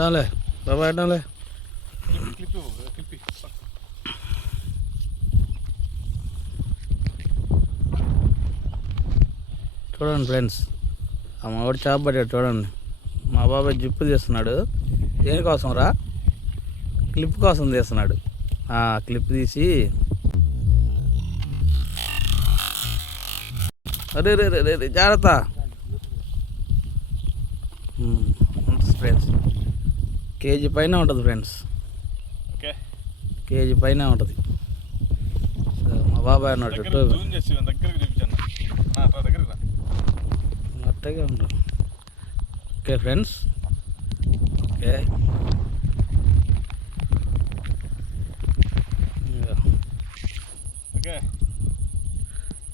डाले बाबा डाले చూడండి ఫ్రెండ్స్, ఆ మావాడు చేప పట్టాడు చూడండి. మా బాబాయ్ జిప్పు తీస్తున్నాడు. దేనికోసం రా? క్లిప్ కోసం తీస్తున్నాడు. క్లిప్ తీసి అరే రే రే రే జాగ్రత్త ఉంటుంది ఫ్రెండ్స్. కేజీ పైన ఉంటుంది ఫ్రెండ్స్, కేజీ పైన ఉంటుంది. మా బాబాయ్ అన్నాడు అట్టగే ఉంటుంది. ఓకే ఫ్రెండ్స్, ఓకే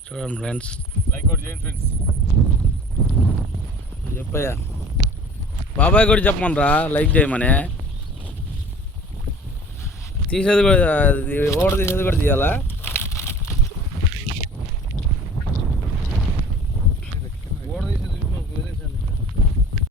చూడండి ఫ్రెండ్స్, లైక్ కూడా చేయండి ఫ్రెండ్స్. చెప్పయ్యా, బాబాయ్ కూడా చెప్పమనరా లైక్ చేయమని. తీసేది కూడా ఓడ తీసేది కూడా తీయాలా?